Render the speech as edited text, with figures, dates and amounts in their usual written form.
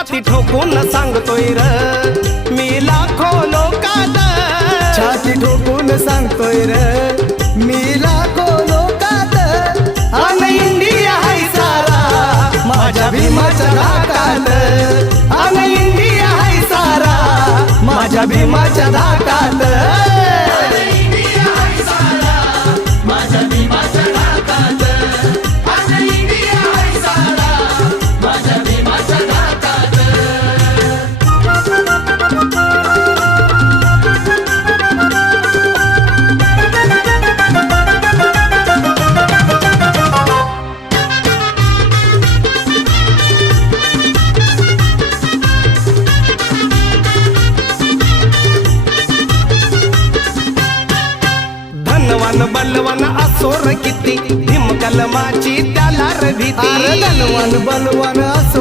छाती ठोकून सांगतोय र मी लाखो लोकात, छाती ठोकून सांगतोय र मी लाखो लोकात, अन इंडिया हाय सारा माझ्या भीमाच्या धाकात, अन इंडिया हाय सारा माझ्या भीमाच्या धाकात. धनवान बलवान असोर किती भीम कलमाची त्याला रे भीती. अरे धनवान बलवान असो